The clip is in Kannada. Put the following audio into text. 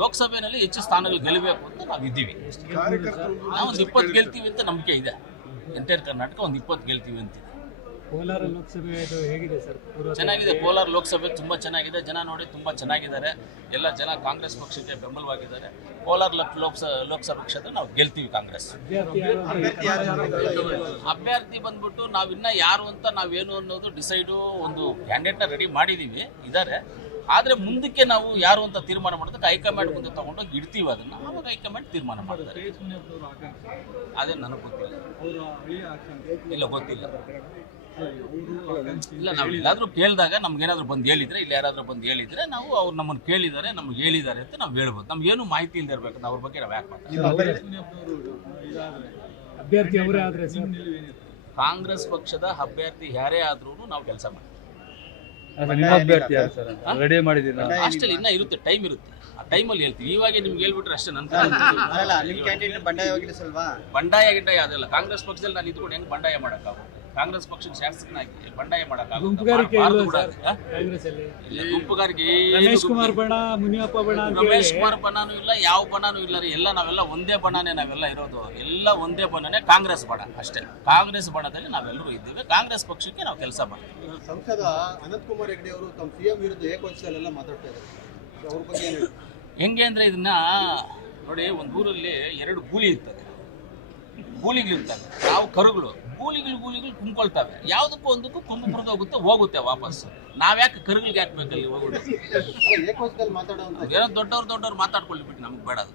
ಲೋಕಸಭೆಯಲ್ಲಿ ಹೆಚ್ಚು ಸ್ಥಾನಗಳು ಗೆಲ್ಲಬೇಕು ಅಂತ ನಾವು ಇದ್ದೀವಿ. ನಾವು ಒಂದು 20 ಗೆಲ್ತೀವಿ ಅಂತ ನಂಬಿಕೆ ಇದೆ. ಎಂಟೈರ್ ಕರ್ನಾಟಕ ಒಂದು 20 ಗೆಲ್ತೀವಿ ಅಂತಿದೆ. ಕೋಲಾರ ಲೋಕಸಭೆ ಇದು ಹೇಗಿದೆ ಸರ್? ಚೆನ್ನಾಗಿದೆ. ಕೋಲಾರ ಲೋಕಸಭೆ ತುಂಬ ಚೆನ್ನಾಗಿದೆ. ಜನ ನೋಡಿ ತುಂಬ ಚೆನ್ನಾಗಿದ್ದಾರೆ. ಎಲ್ಲ ಜನ ಕಾಂಗ್ರೆಸ್ ಪಕ್ಷಕ್ಕೆ ಬೆಂಬಲವಾಗಿದ್ದಾರೆ. ಕೋಲಾರ ಲೋಕಸಭಾ ಕ್ಷೇತ್ರ ನಾವು ಗೆಲ್ತೀವಿ. ಕಾಂಗ್ರೆಸ್ ಅಭ್ಯರ್ಥಿ ಬಂದ್ಬಿಟ್ಟು ನಾವಿನ್ನ ಯಾರು ಅಂತ ನಾವೇನು ಅನ್ನೋದು ಡಿಸೈಡು ಒಂದು ಕ್ಯಾಂಡಿಡೇಟ್ನ ರೆಡಿ ಮಾಡಿದ್ದೀವಿ, ಇದ್ದಾರೆ. ಆದರೆ ಮುಂದಕ್ಕೆ ನಾವು ಯಾರು ಅಂತ ತೀರ್ಮಾನ ಮಾಡೋದಕ್ಕೆ ಹೈಕಮಾಂಡ್ ಮುಂದೆ ತಗೊಂಡೋಗಿ ಇಡ್ತೀವಿ. ಅದನ್ನು ಆವಾಗ ಹೈಕಮಾಂಡ್ ತೀರ್ಮಾನ ಮಾಡ್ತಾರೆ. ಅದೇ ನನಗೆ ಗೊತ್ತಿಲ್ಲ. ಇಲ್ಲ, ಗೊತ್ತಿಲ್ಲ. ಇಲ್ಲ, ನಾವು ಎಲ್ಲಾದರೂ ಕೇಳಿದಾಗ ನಮ್ಗೇನಾದರೂ ಬಂದು ಹೇಳಿದರೆ, ಇಲ್ಲ ಯಾರಾದರೂ ಬಂದು ಹೇಳಿದರೆ ನಾವು ಅವ್ರು ನಮ್ಮನ್ನು ಕೇಳಿದ್ದಾರೆ, ನಮ್ಗೆ ಹೇಳಿದ್ದಾರೆ ಅಂತ ನಾವು ಹೇಳ್ಬೋದು. ನಮ್ಗೇನು ಮಾಹಿತಿ ಇಲ್ಲದೆ ಇರಬೇಕು. ಅವ್ರ ಬಗ್ಗೆ ನಾವು ಯಾಕೆ ಮಾತಾಡ್ತೀವಿ? ಅಭ್ಯರ್ಥಿ ಅವರೇ ಆದರೆ ಕಾಂಗ್ರೆಸ್ ಪಕ್ಷದ ಅಭ್ಯರ್ಥಿ ಯಾರೇ ಆದ್ರೂ ನಾವು ಕೆಲಸ ಮಾಡ್ತೀವಿ. ರೆಡಿ ಮಾಡಿದ್ದೀರಾ? ಅಷ್ಟಲ್ಲಿ ಇನ್ನೂ ಇರುತ್ತೆ, ಟೈಮ್ ಇರುತ್ತೆ. ಆ ಟೈಮಲ್ಲಿ ಹೇಳ್ತೀವಿ. ಇವಾಗ ನಿಮ್ಗೆ ಹೇಳ್ಬಿಟ್ರೆ ಅಷ್ಟೇ. ನನ್ನ ಬಂಡಾಯ ಗಿಡ್ಡಾಯ ಅದೆಲ್ಲ ಕಾಂಗ್ರೆಸ್ ಪಕ್ಷದಲ್ಲಿ ನಾನು ಇದ್ಕೊಂಡು ಹೆಂಗೆ ಬಂಡಾಯ ಮಾಡೋಕ್ಕಾಗ? ಕಾಂಗ್ರೆಸ್ ಪಕ್ಷದ ಶಾಸಕನಾಗಿ ಬಂಡಾಯ ಮಾಡೋಕ್ಕಾಗ? ಗುಂಪುಗಾರಿಕೆ ರಮೇಶ್ ಕುಮಾರ್ ಬಣ, ಮುನಿಯಪ್ಪ ಬಣ, ರಮೇಶ್ ಕುಮಾರ್ ಬಣನೂ ಇಲ್ಲ, ಯಾವ ಬಣನೂ ಇಲ್ಲ ರೀ. ಎಲ್ಲ ನಾವೆಲ್ಲ ಒಂದೇ ಬಣನೇ, ನಾವೆಲ್ಲ ಇರೋದು ಎಲ್ಲ ಒಂದೇ ಬಣನೇ, ಕಾಂಗ್ರೆಸ್ ಬಣ ಅಷ್ಟೇ. ಕಾಂಗ್ರೆಸ್ ಬಣದಲ್ಲಿ ನಾವೆಲ್ಲರೂ ಇದ್ದೀವಿ. ಕಾಂಗ್ರೆಸ್ ಪಕ್ಷಕ್ಕೆ ನಾವು ಕೆಲಸ ಮಾಡ್ತೀವಿ. ಸಂಸದ ಅನಂತ್ ಕುಮಾರ್ ಹೆಗಡೆ ಅವರು ತಮ್ಮ ಸಿಎಂ ವಿರುದ್ಧ ಏಕವಚನದಲ್ಲೆಲ್ಲ ಮಾತಾಡ್ತಾ ಇದ್ದಾರೆ. ಅವ್ರ ಬಗ್ಗೆ ಏನು? ಹೆಂಗೆ ಅಂದರೆ ಇದನ್ನ ನೋಡಿ, ಒಂದು ಊರಲ್ಲಿ 2 ಗೂಳಿ ಇರ್ತದೆ, ಗೂಳಿಗಳಿರ್ತವೆ. ನಾವು ಕರುಗಳು, ಗೂಳಿಗಳು ಕುಂಕೊಳ್ತವೆ. ಯಾವುದಕ್ಕೂ ಒಂದಕ್ಕೂ ಕೊಂಬು ಮುರಿದೋಗುತ್ತೆ, ಹೋಗುತ್ತೆ ವಾಪಸ್. ನಾವ್ಯಾಕೆ ಕರುಗಳಿಗೆ ಹಾಕ್ಬೇಕಲ್ಲಿ ಹೋಗ್ಬಿಟ್ಟು? ಏಕವಚನದಲ್ಲಿ ಮಾತಾಡೋ ಏನೋ ದೊಡ್ಡವ್ರು ಮಾತಾಡ್ಕೊಳ್ಳಿ ಬಿಟ್ಟು ನಮ್ಗೆ ಬೇಡ ಅದು.